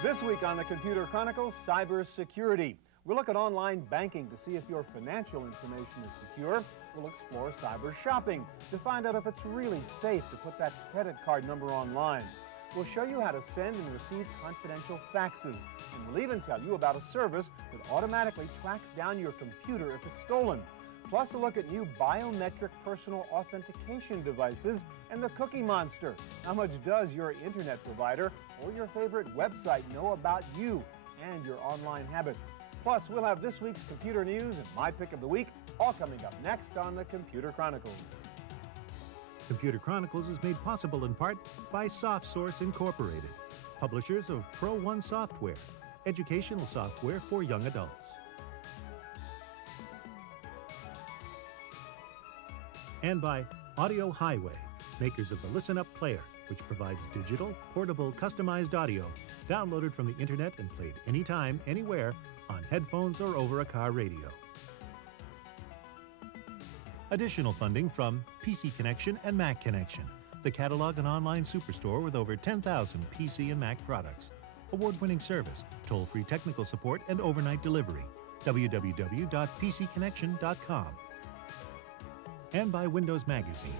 This week on the Computer Chronicles, cybersecurity. We'll look at online banking to see if your financial information is secure. We'll explore cyber shopping to find out if it's really safe to put that credit card number online. We'll show you how to send and receive confidential faxes. And we'll even tell you about a service that automatically tracks down your computer if it's stolen. Plus a look at new biometric personal authentication devices and the cookie monster. How much does your internet provider or your favorite website know about you and your online habits? Plus, we'll have this week's computer news and my pick of the week, all coming up next on the Computer Chronicles. Computer Chronicles is made possible in part by SoftSource Incorporated, publishers of Pro One software, educational software for young adults. And by Audio Highway, makers of the Listen Up player, which provides digital, portable, customized audio downloaded from the internet and played anytime, anywhere, on headphones or over a car radio. Additional funding from PC Connection and Mac Connection, the catalog and online superstore with over 10,000 PC and Mac products. Award-winning service, toll-free technical support, and overnight delivery. www.pcconnection.com. And by Windows Magazine,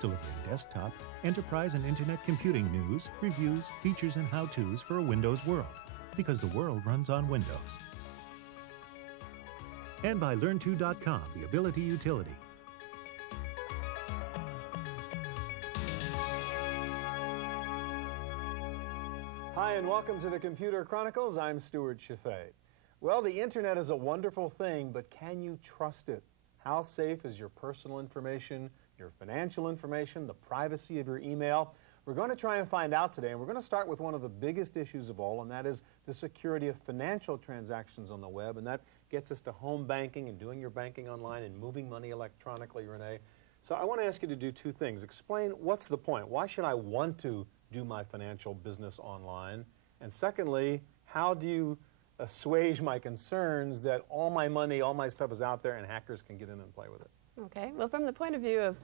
delivering desktop, enterprise, and internet computing news, reviews, features, and how-tos for a Windows world, because the world runs on Windows. And by Learn2.com, the Ability Utility. Hi, and welcome to the Computer Chronicles. I'm Stuart Chaffee. Well, the internet is a wonderful thing, but can you trust it? How safe is your personal information, your financial information, the privacy of your email? We're going to try and find out today, and we're going to start with one of the biggest issues of all, and that is the security of financial transactions on the web, and that gets us to home banking and doing your banking online and moving money electronically, Renee. So I want to ask you to do two things. Explain what's the point. Why should I want to do my financial business online? And secondly, how do you assuage my concerns that all my money, all my stuff is out there and hackers can get in and play with it? Okay, well, from the point of view of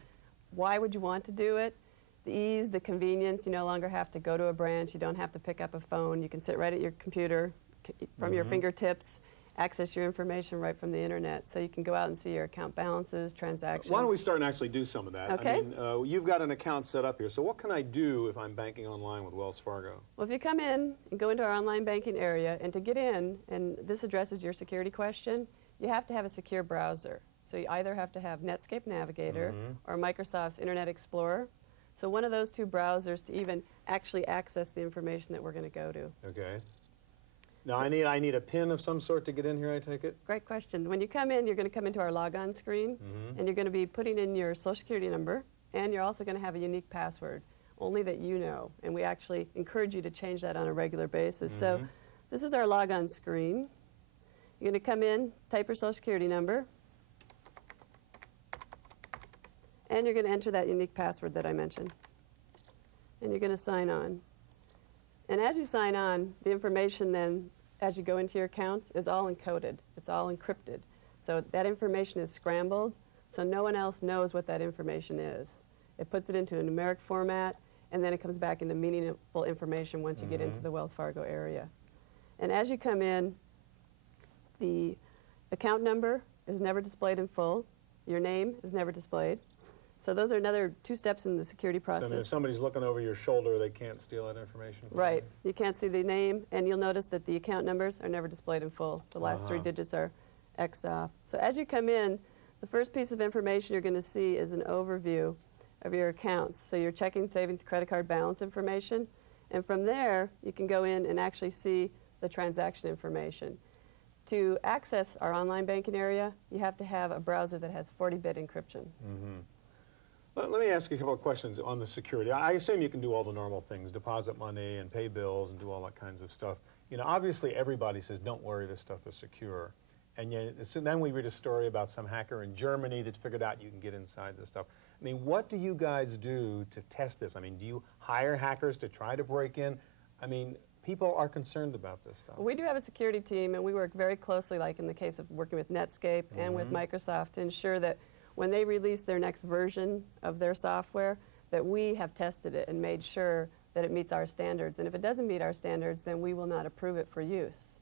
why would you want to do it, the ease, the convenience, you no longer have to go to a branch, you don't have to pick up a phone, you can sit right at your computer from your fingertips, access your information right from the internet. So you can go out and see your account balances, transactions. Why don't we start and actually do some of that? Okay. I mean, you've got an account set up here, so what can I do if I'm banking online with Wells Fargo? Well, if you come in and go into our online banking area, and to get in, and this addresses your security question, you have to have a secure browser. So you either have to have Netscape Navigator or Microsoft's Internet Explorer. So one of those two browsers to even actually access the information that we're going to go to. Okay. Now, so I need a PIN of some sort to get in here, I take it? Great question. When you come in, you're going to come into our logon screen, and you're going to be putting in your Social Security number, and you're also going to have a unique password, only that you know. And we actually encourage you to change that on a regular basis. So this is our logon screen. You're going to come in, type your Social Security number, and you're going to enter that unique password that I mentioned. And you're going to sign on. And as you sign on, the information then, as you go into your accounts, is all encoded. It's all encrypted. So that information is scrambled, so no one else knows what that information is. It puts it into a numeric format, and then it comes back into meaningful information once you get into the Wells Fargo area. And as you come in, the account number is never displayed in full. Your name is never displayed. So those are another two steps in the security process. So if somebody's looking over your shoulder, they can't steal that information from Right. You can't see the name, and you'll notice that the account numbers are never displayed in full. The last three digits are X'd off. So as you come in, the first piece of information you're going to see is an overview of your accounts. So your checking, savings, credit card balance information. And from there, you can go in and actually see the transaction information. To access our online banking area, you have to have a browser that has 40-bit encryption. Let me ask you a couple of questions on the security. I assume you can do all the normal things, deposit money and pay bills and do all that kinds of stuff. You know, obviously everybody says, don't worry, this stuff is secure. And so then we read a story about some hacker in Germany that figured out you can get inside this stuff. I mean, what do you guys do to test this? I mean, do you hire hackers to try to break in? I mean, people are concerned about this stuff. We do have a security team, and we work very closely, like in the case of working with Netscape and with Microsoft, to ensure that when they release their next version of their software, that we have tested it and made sure that it meets our standards. And if it doesn't meet our standards, then we will not approve it for use.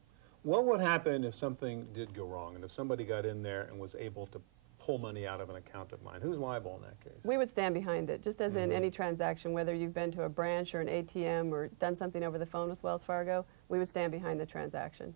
What would happen if something did go wrong, and if somebody got in there and was able to pull money out of an account of mine? Who's liable in that case? We would stand behind it, just as in any transaction, whether you've been to a branch or an ATM or done something over the phone with Wells Fargo, we would stand behind the transaction.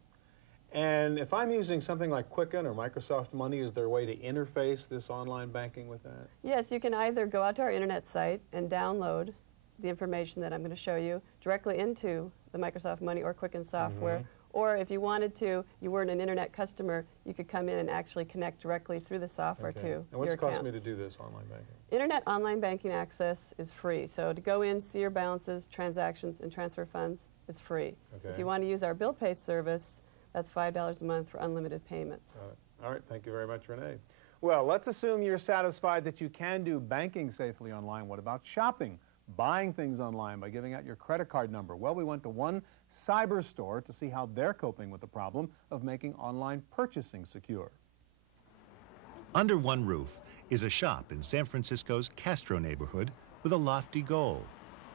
And if I'm using something like Quicken or Microsoft Money, is there a way to interface this online banking with that? Yes, you can either go out to our internet site and download the information that I'm going to show you directly into the Microsoft Money or Quicken software. Or if you wanted to, you weren't an internet customer, you could come in and actually connect directly through the software to And what's your it cost accounts. me to do this online banking? Internet online banking access is free. So to go in, see your balances, transactions, and transfer funds is free. If you want to use our bill pay service, that's $5 a month for unlimited payments. All right, thank you very much, Renee. Well, let's assume you're satisfied that you can do banking safely online. What about shopping? Buying things online by giving out your credit card number? Well, we went to one cyber store to see how they're coping with the problem of making online purchasing secure. Under one roof is a shop in San Francisco's Castro neighborhood with a lofty goal: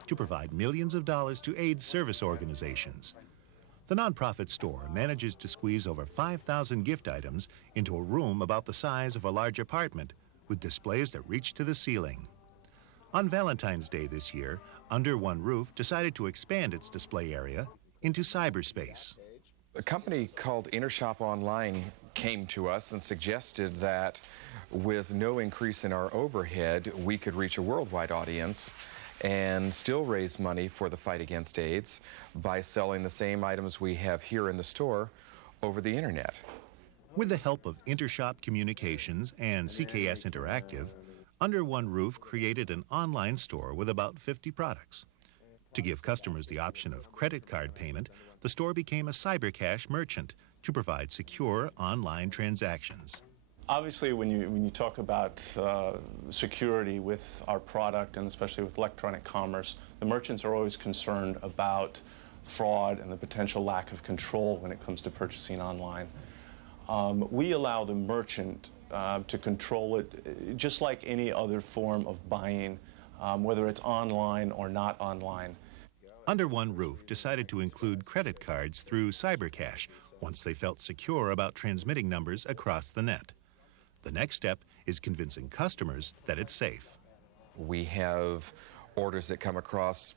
to provide millions of dollars to AIDS service organizations. The nonprofit store manages to squeeze over 5,000 gift items into a room about the size of a large apartment, with displays that reach to the ceiling. On Valentine's Day this year, Under One Roof decided to expand its display area into cyberspace. A company called Intershop Online came to us and suggested that with no increase in our overhead, we could reach a worldwide audience and still raise money for the fight against AIDS by selling the same items we have here in the store over the internet. With the help of Intershop Communications and CKS Interactive, Under One Roof created an online store with about 50 products. To give customers the option of credit card payment, the store became a cybercash merchant to provide secure online transactions. Obviously, when you talk about security with our product, and especially with electronic commerce, the merchants are always concerned about fraud and the potential lack of control when it comes to purchasing online. We allow the merchant to control it just like any other form of buying, whether it's online or not online. Under One Roof decided to include credit cards through cybercash once they felt secure about transmitting numbers across the net. The next step is convincing customers that it's safe. We have orders that come across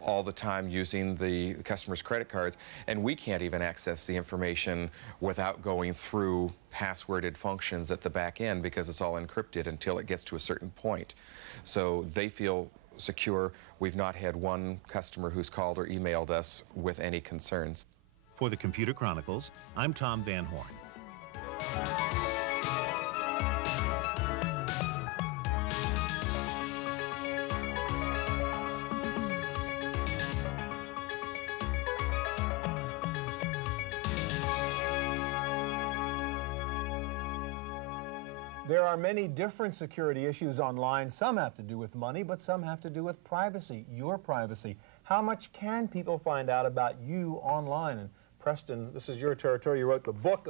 all the time using the customer's credit cards, and we can't even access the information without going through passworded functions at the back end because it's all encrypted until it gets to a certain point. So they feel secure. We've not had one customer who's called or emailed us with any concerns. For the Computer Chronicles, I'm Tom Van Horn. There are many different security issues online. Some have to do with money, but some have to do with privacy, your privacy. How much can people find out about you online? And Preston, this is your territory. You wrote the book,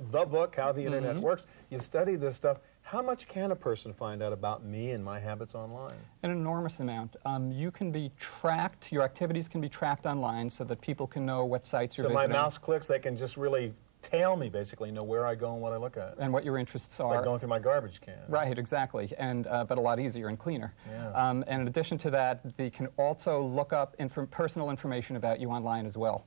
How the Internet Works. You study this stuff. How much can a person find out about me and my habits online? An enormous amount. You can be tracked, your activities can be tracked online so that people can know what sites you're visiting. So my mouse clicks, they can just really tail me, basically, know where I go and what I look at. And what your interests are. It's like going through my garbage can. Right, exactly, and but a lot easier and cleaner. Yeah. And in addition to that, they can also look up personal information about you online as well.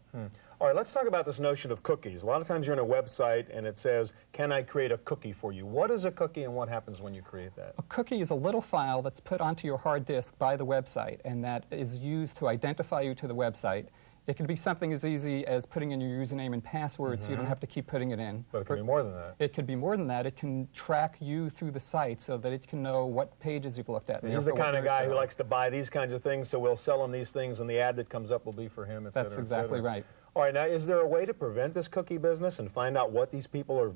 All right, let's talk about this notion of cookies. A lot of times you're on a website and it says, can I create a cookie for you? What is a cookie and what happens when you create that? A cookie is a little file that's put onto your hard disk by the website, and that is used to identify you to the website. It can be something as easy as putting in your username and password so you don't have to keep putting it in. But it can be more than that. It could be more than that. It can track you through the site so that it can know what pages you've looked at. He's the kind of guy who likes to buy these kinds of things, so we'll sell him these things, and the ad that comes up will be for him, et cetera, That's exactly right. All right, now, is there a way to prevent this cookie business and find out what these people are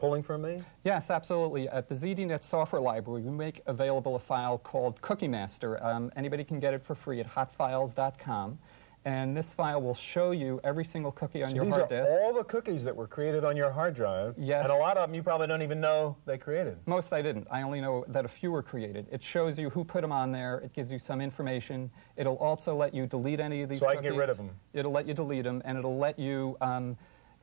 pulling from me? Yes, absolutely. At the ZDNet software library, we make available a file called Cookie Master. Anybody can get it for free at hotfiles.com. And this file will show you every single cookie on your hard disk. These are all the cookies that were created on your hard drive. Yes. And a lot of them you probably don't even know they created. Most I didn't. I only know that a few were created. It shows you who put them on there. It gives you some information. It'll also let you delete any of these cookies. So I can get rid of them. It'll let you delete them, and it'll let you,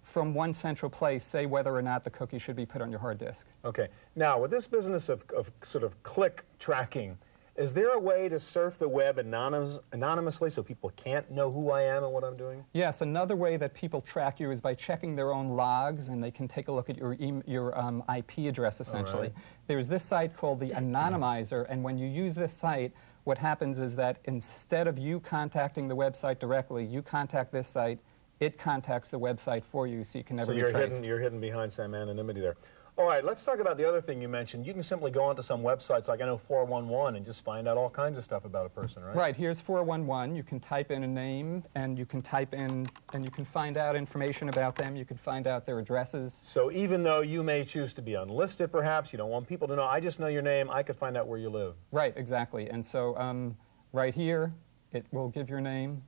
from one central place, say whether or not the cookie should be put on your hard disk. Okay. Now, with this business of sort of click tracking, is there a way to surf the web anonymously so people can't know who I am and what I'm doing? Yes, another way that people track you is by checking their own logs, and they can take a look at your IP address, essentially. Right. There's this site called the Anonymizer, and when you use this site, what happens is that instead of you contacting the website directly, you contact this site, it contacts the website for you, so you can never be traced. So you're hidden behind some anonymity there. All right, let's talk about the other thing you mentioned. You can simply go onto some websites like I know 411 and just find out all kinds of stuff about a person, right? Right, here's 411. You can type in a name, and you can type in, and you can find out information about them. You can find out their addresses. So even though you may choose to be unlisted, perhaps, you don't want people to know, I just know your name, I could find out where you live. Right, exactly. And so right here, it will give your name.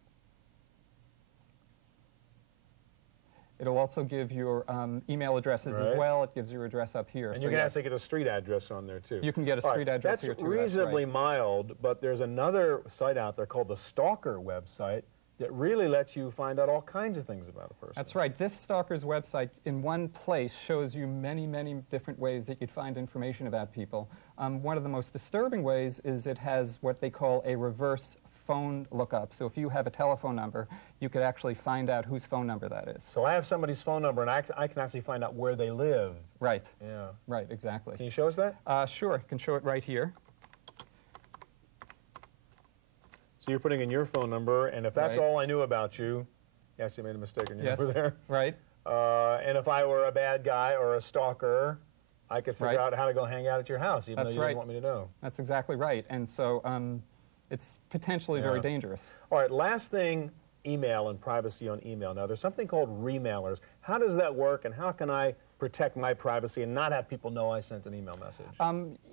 It'll also give your email addresses as well. It gives your address up here. And you're going to have to get a street address on there, too. You can get a street address here, too. That's reasonably mild, but there's another site out there called the Stalker website that really lets you find out all kinds of things about a person. That's right. This Stalker's website, in one place, shows you many, many different ways that you'd find information about people. One of the most disturbing ways is it has what they call a reverse phone lookup. So if you have a telephone number, you could actually find out whose phone number that is. So I have somebody's phone number, and I can actually find out where they live. Right. Yeah. Right, exactly. Can you show us that? Sure, I can show it right here. So you're putting in your phone number, and if that's all I knew about you, you actually made a mistake on your number there. Right. And if I were a bad guy or a stalker, I could figure out how to go hang out at your house, even though you didn't want me to know. That's exactly right. And so it's potentially very dangerous. All right, last thing, email and privacy on email. Now, there's something called remailers. How does that work, and how can I protect my privacy and not have people know I sent an email message?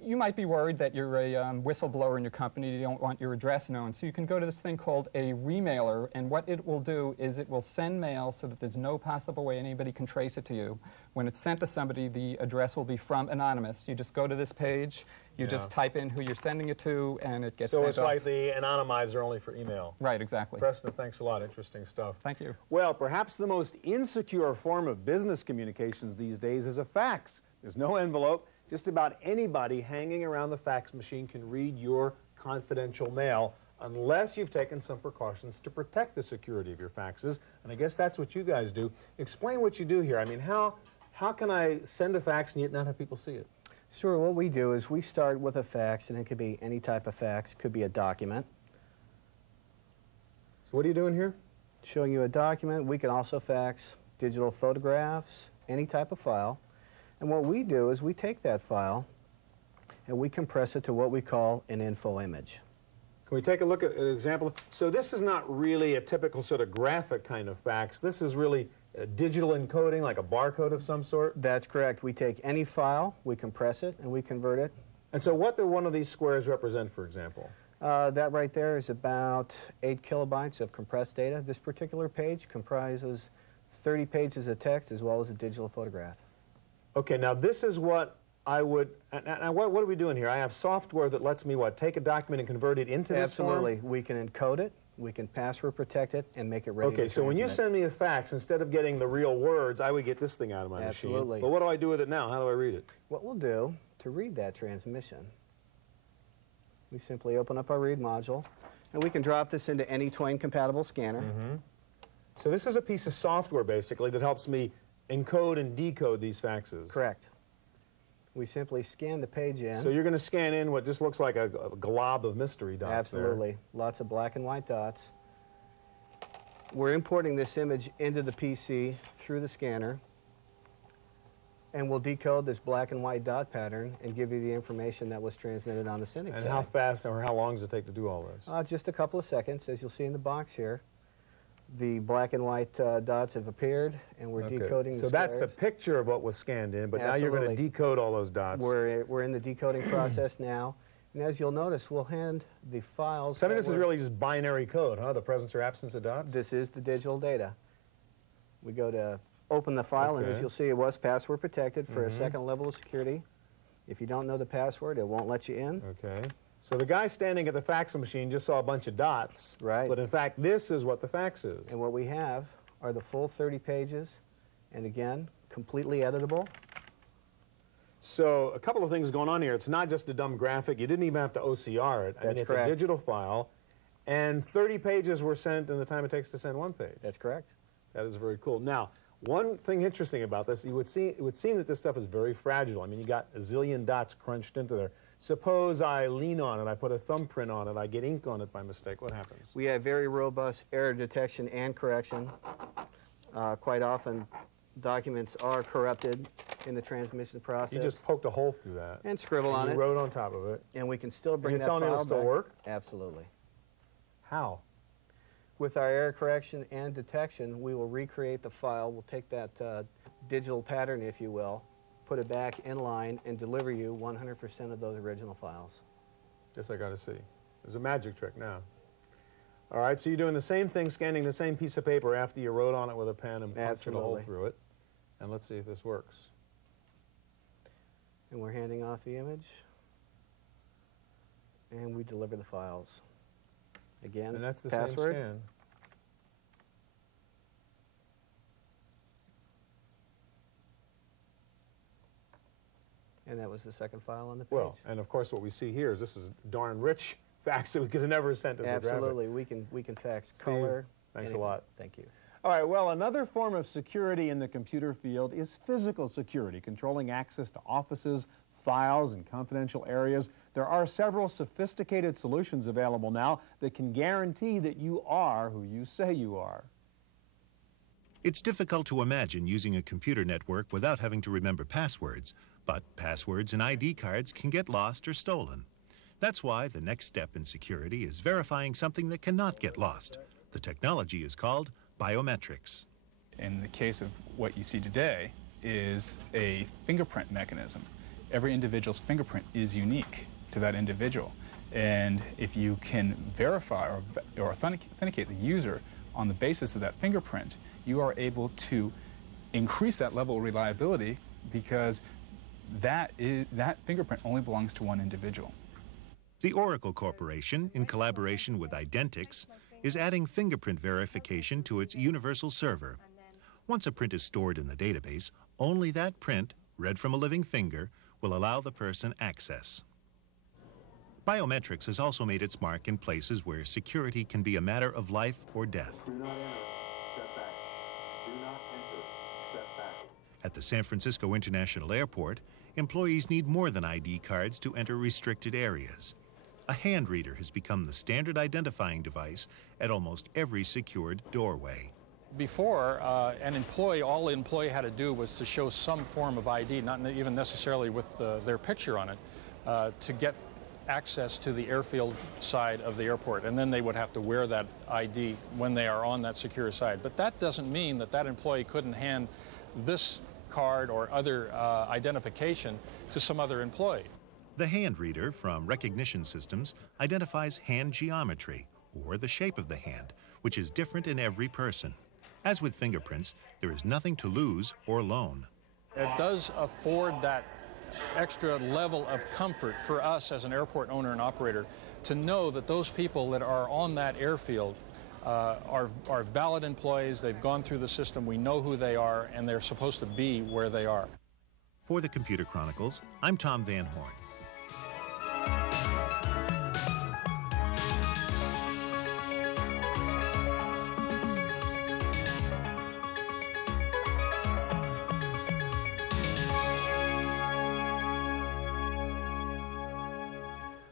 You might be worried that you're a whistleblower in your company. You don't want your address known. So you can go to this thing called a remailer, and what it will do is it will send mail so that there's no possible way anybody can trace it to you. When it's sent to somebody, the address will be from anonymous. You just go to this page. You just type in who you're sending it to, and it gets sent off. So it's like the anonymizer only for email. Right, exactly. Preston, thanks a lot. Interesting stuff. Thank you. Well, perhaps the most insecure form of business communications these days is a fax. There's no envelope. Just about anybody hanging around the fax machine can read your confidential mail unless you've taken some precautions to protect the security of your faxes. And I guess that's what you guys do. Explain what you do here. I mean, how can I send a fax and yet not have people see it? Stuart, what we do is we start with a fax, and it could be any type of fax. It could be a document. So what are you doing here? Showing you a document. We can also fax digital photographs, any type of file. And what we do is we take that file and we compress it to what we call an info image. Can we take a look at an example? So this is not really a typical sort of graphic kind of fax. This is really digital encoding, like a barcode of some sort? That's correct. We take any file, we compress it, and we convert it. And so what do one of these squares represent, for example? That right there is about 8 kilobytes of compressed data. This particular page comprises 30 pages of text as well as a digital photograph. Okay, now this is what I would, now what are we doing here? I have software that lets me, what, take a document and convert it into this form? Absolutely. We can encode it, we can password protect it, and make it ready to transmit. Okay, so when you send me a fax, instead of getting the real words, I would get this thing out of my machine. Absolutely. But what do I do with it now? How do I read it? What we'll do to read that transmission, we simply open up our read module, and we can drop this into any Twain-compatible scanner. So this is a piece of software, basically, that helps me encode and decode these faxes. Correct. We simply scan the page in. So you're going to scan in what just looks like a glob of mystery dots. Absolutely. Lots of black and white dots. We're importing this image into the PC through the scanner, and we'll decode this black and white dot pattern and give you the information that was transmitted on the sending side. And how fast or how long does it take to do all this? Just a couple of seconds, as you'll see in the box here. The black and white dots have appeared, and we're decoding the So that's the squares. picture of what was scanned in, but now you're going to Absolutely. decode all those dots. We're in the decoding process now, and as you'll notice, we'll hand the files. So I mean, this is really just binary code, huh? The presence or absence of dots? This is the digital data. We go to open the file, and as Okay. you'll see, it was password protected for a second level of security. If you don't know the password, it won't let you in. Okay. So the guy standing at the faxing machine just saw a bunch of dots. Right. But in fact, this is what the fax is. And what we have are the full 30 pages, and again, completely editable. So a couple of things going on here. It's not just a dumb graphic. You didn't even have to OCR it. I mean, That's it's correct. a digital file. And 30 pages were sent in the time it takes to send one page. That's correct. That is very cool. Now, one thing interesting about this, it would seem that this stuff is very fragile. I mean, you got a zillion dots crunched into there. Suppose I lean on it, I put a thumbprint on it, I get ink on it by mistake. What happens? We have very robust error detection and correction. Quite often, documents are corrupted in the transmission process. You just poked a hole through that. and scribble on you it, wrote on top of it. and we can still bring And that you're telling me file it'll still back. work? Absolutely. How? With our error correction and detection, we will recreate the file. We'll take that digital pattern, if you will, put it back in line, and deliver you 100% of those original files. Guess I got to see. There's a magic trick now. All right, so you're doing the same thing, scanning the same piece of paper after you wrote on it with a pen and punched a hole Absolutely. through it. And let's see if this works. And we're handing off the image, and we deliver the files. Again, And that's the password. same scan. And that was the second file on the page. Well, and of course what we see here is this is darn rich fax that we could have never sent as a graphic. Absolutely, we can fax Steve, color. thanks a anything. lot. Thank you. All right, well, another form of security in the computer field is physical security, controlling access to offices, files, and confidential areas. There are several sophisticated solutions available now that can guarantee that you are who you say you are. It's difficult to imagine using a computer network without having to remember passwords, but passwords and ID cards can get lost or stolen. That's why the next step in security is verifying something that cannot get lost. The technology is called biometrics. In the case of what you see today is a fingerprint mechanism. Every individual's fingerprint is unique to that individual. And if you can verify or authenticate the user on the basis of that fingerprint, you are able to increase that level of reliability because that fingerprint only belongs to one individual. The Oracle Corporation, in collaboration with Identix, is adding fingerprint verification to its universal server. Once a print is stored in the database, only that print, read from a living finger, will allow the person access. Biometrics has also made its mark in places where security can be a matter of life or death. Do not enter. Step back. Do not enter. Step back. At the San Francisco International Airport, employees need more than ID cards to enter restricted areas. A hand reader has become the standard identifying device at almost every secured doorway. Before, all the employee had to do was to show some form of ID, not even necessarily with their picture on it, to get access to the airfield side of the airport. And then they would have to wear that ID when they are on that secure side. But that doesn't mean that that employee couldn't hand this card or other identification to some other employee. The hand reader from recognition systems identifies hand geometry, or the shape of the hand, which is different in every person. As with fingerprints, there is nothing to lose or loan. It does afford that extra level of comfort for us as an airport owner and operator to know that those people that are on that airfield are valid employees. They've gone through the system. We know who they are, and they're supposed to be where they are. For the Computer Chronicles, I'm Tom Van Horn.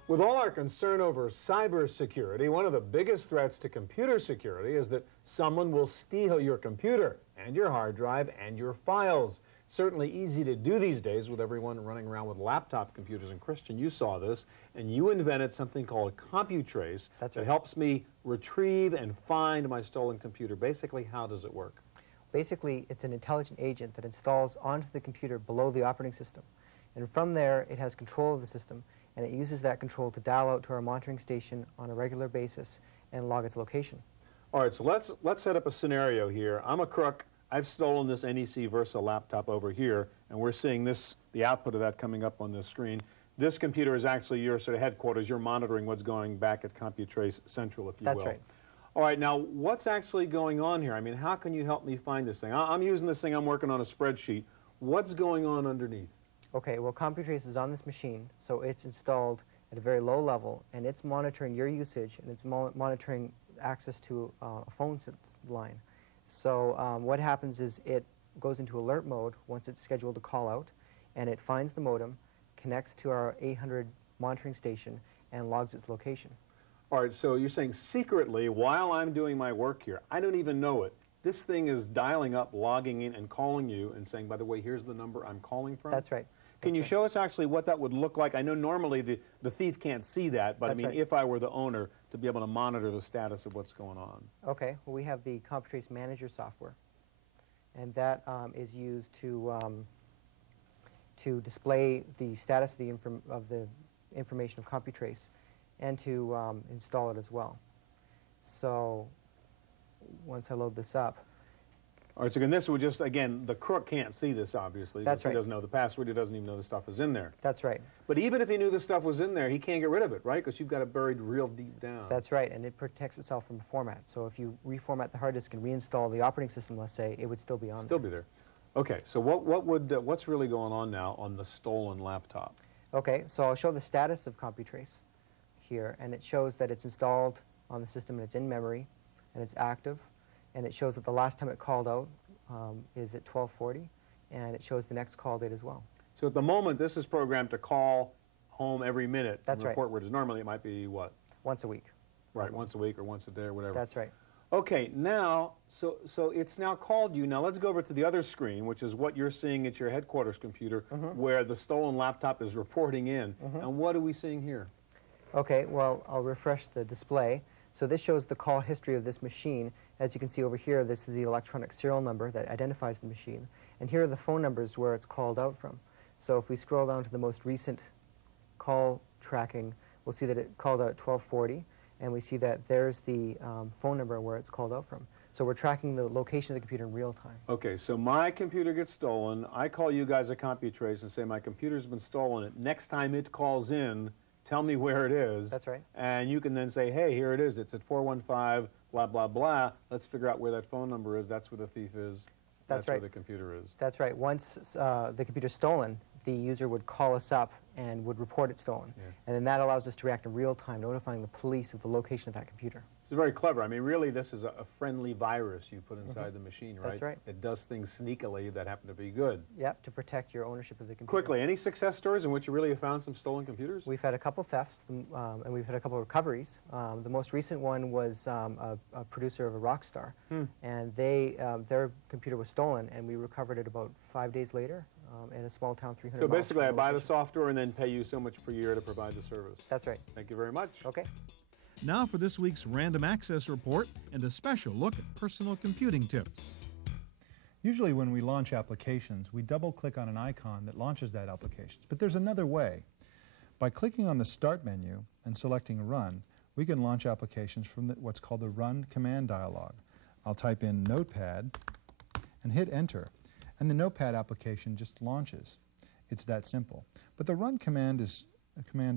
With all our concern over cybersecurity, one of the biggest threats to computer security is that someone will steal your computer and your hard drive and your files. Certainly easy to do these days with everyone running around with laptop computers. And Christian, you saw this, and you invented something called CompuTrace that helps me retrieve and find my stolen computer. Basically, how does it work? Basically, it's an intelligent agent that installs onto the computer below the operating system. And from there, it has control of the system, and it uses that control to dial out to our monitoring station on a regular basis and log its location. All right, so let's set up a scenario here. I'm a crook. I've stolen this NEC Versa laptop over here, and we're seeing this, the output of that coming up on this screen. This computer is actually your sort of headquarters. You're monitoring what's going back at CompuTrace Central, if you will. That's right. All right, now what's actually going on here? I mean, how can you help me find this thing? I'm using this thing, I'm working on a spreadsheet. What's going on underneath? Okay, well, CompuTrace is on this machine, so it's installed at a very low level, and it's monitoring your usage, and it's monitoring access to a phone line. So what happens is it goes into alert mode once it's scheduled to call out, and it finds the modem, connects to our 800 monitoring station, and logs its location. All right, so you're saying secretly, while I'm doing my work here, I don't even know it, this thing is dialing up, logging in, and calling you and saying, by the way, here's the number I'm calling from? That's right. Can you show us actually what that would look like? I know normally the thief can't see that, but I mean, if I were the owner, to be able to monitor the status of what's going on. Okay, well, we have the CompuTrace Manager software, and that is used to display the status of the information of CompuTrace and to install it as well. So once I load this up. All right, so again, this would just, again, the crook can't see this, obviously. That's right. He doesn't know the password. He doesn't even know the stuff is in there. That's right. But even if he knew the stuff was in there, he can't get rid of it, right? Because you've got it buried real deep down. That's right, and it protects itself from format. So if you reformat the hard disk and reinstall the operating system, let's say, it would still be on. Still be there. Okay, so what's really going on now on the stolen laptop? Okay, so I'll show the status of CompuTrace here, and it shows that it's installed on the system, and it's in memory, and it's active, and it shows that the last time it called out is at 12:40, and it shows the next call date as well. So at the moment, this is programmed to call home every minute. That's and report where it is. Normally, it might be what? Once a week. Right, once a week or once a day or whatever. That's right. Okay, now, so it's now called you. Now let's go over to the other screen, which is what you're seeing at your headquarters computer, where the stolen laptop is reporting in. And what are we seeing here? Okay, well, I'll refresh the display. So this shows the call history of this machine. As you can see over here, this is the electronic serial number that identifies the machine. And here are the phone numbers where it's called out from. So if we scroll down to the most recent call tracking, we'll see that it called out at 12:40, and we see that there's the phone number where it's called out from. So we're tracking the location of the computer in real time. Okay, so my computer gets stolen. I call you guys at CompuTrace and say my computer's been stolen. Next time it calls in, tell me where it is. That's right. And you can then say, hey, here it is. It's at 415, blah, blah, blah. Let's figure out where that phone number is. That's where the thief is. That's right. where the computer is. That's right. Once the computer's stolen, the user would call us up and would report it stolen. Yeah. And then that allows us to react in real time, notifying the police of the location of that computer. It's very clever. I mean, really, this is a friendly virus you put inside the machine, right? That's right. It does things sneakily that happen to be good. Yep, to protect your ownership of the computer. Quickly, any success stories in which you really have found some stolen computers? We've had a couple thefts, and we've had a couple recoveries. The most recent one was a producer of a rock star, and their computer was stolen, and we recovered it about 5 days later in a small town 300 miles. So basically, I buy the software and then pay you so much per year to provide the service. That's right. Thank you very much. Okay. Now for this week's Random Access Report and a special look at personal computing tips. Usually when we launch applications, we double-click on an icon that launches that application. But there's another way. By clicking on the Start menu and selecting Run, we can launch applications from what's called the Run command dialog. I'll type in Notepad and hit Enter, and the Notepad application just launches. It's that simple. But the Run command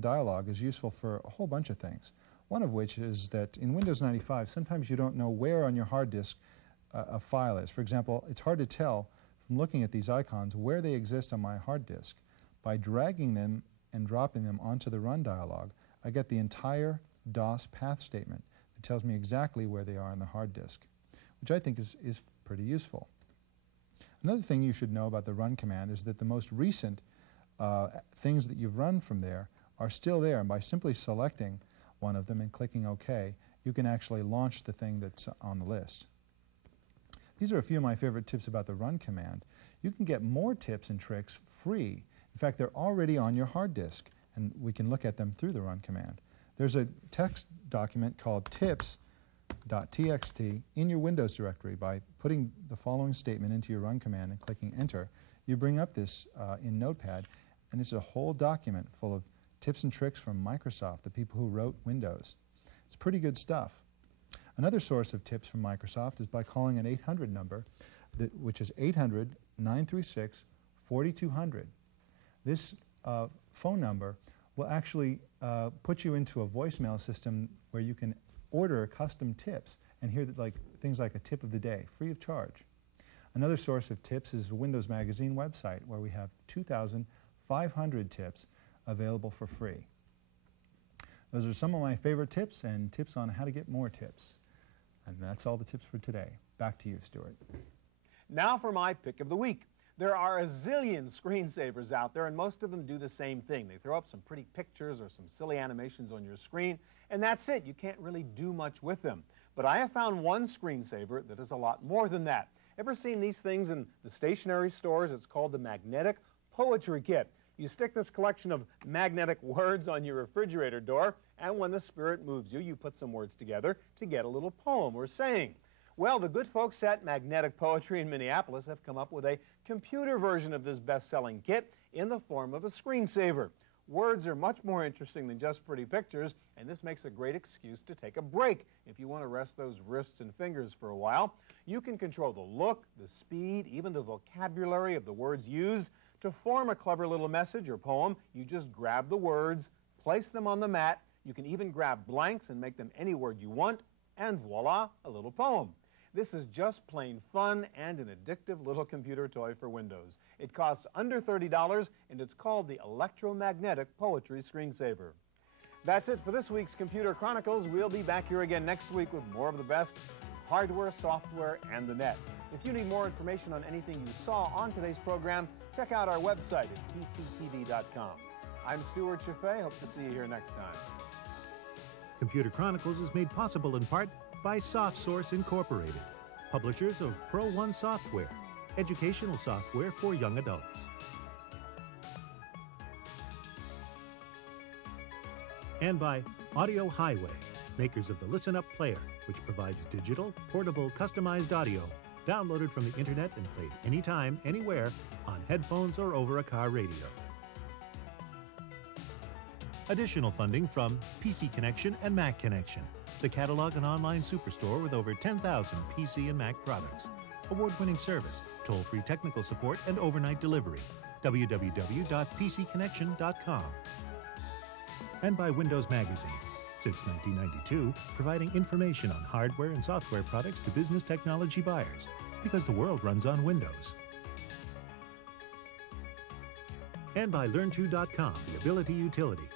dialog is useful for a whole bunch of things. One of which is that in Windows 95, sometimes you don't know where on your hard disk a file is. For example, it's hard to tell from looking at these icons where they exist on my hard disk. By dragging them and dropping them onto the Run dialog, I get the entire DOS path statement that tells me exactly where they are on the hard disk, which I think is pretty useful. Another thing you should know about the Run command is that the most recent things that you've run from there are still there, and by simply selecting one of them and clicking OK, you can actually launch the thing that's on the list. These are a few of my favorite tips about the run command. You can get more tips and tricks free. In fact, they're already on your hard disk, and we can look at them through the run command. There's a text document called tips.txt in your Windows directory. By putting the following statement into your run command and clicking enter, you bring up this in Notepad, and it's a whole document full of tips and tricks from Microsoft, the people who wrote Windows. It's pretty good stuff. Another source of tips from Microsoft is by calling an 800 number, which is 800-936-4200. This phone number will actually put you into a voicemail system where you can order custom tips and hear things like a tip of the day, free of charge. Another source of tips is the Windows Magazine website, where we have 2,500 tips available for free. Those are some of my favorite tips and tips on how to get more tips. And that's all the tips for today. Back to you, Stuart. Now for my pick of the week. There are a zillion screensavers out there, and most of them do the same thing. They throw up some pretty pictures or some silly animations on your screen, and that's it. You can't really do much with them. But I have found one screensaver that is a lot more than that. Ever seen these things in the stationery stores? It's called the Magnetic Poetry Kit. You stick this collection of magnetic words on your refrigerator door, and when the spirit moves you, you put some words together to get a little poem or saying. Well, the good folks at Magnetic Poetry in Minneapolis have come up with a computer version of this best-selling kit in the form of a screensaver. Words are much more interesting than just pretty pictures, and this makes a great excuse to take a break if you want to rest those wrists and fingers for a while. You can control the look, the speed, even the vocabulary of the words used. To form a clever little message or poem, you just grab the words, place them on the mat. You can even grab blanks and make them any word you want, and voila, a little poem. This is just plain fun and an addictive little computer toy for Windows. It costs under $30, and it's called the Electromagnetic Poetry Screensaver. That's it for this week's Computer Chronicles. We'll be back here again next week with more of the best hardware, software, and the net. If you need more information on anything you saw on today's program, check out our website at pctv.com. I'm Stuart Chaffee. Hope to see you here next time. Computer Chronicles is made possible in part by SoftSource Incorporated, publishers of Pro One software, educational software for young adults. And by Audio Highway, makers of the Listen Up player, which provides digital, portable, customized audio downloaded from the internet and played anytime, anywhere, on headphones or over a car radio. Additional funding from PC Connection and Mac Connection, the catalog and online superstore with over 10,000 PC and Mac products. Award-winning service, toll-free technical support, and overnight delivery. www.pcconnection.com. And by Windows Magazine, since 1992, providing information on hardware and software products to business technology buyers, because the world runs on Windows. And by Learn2.com, the Ability Utility,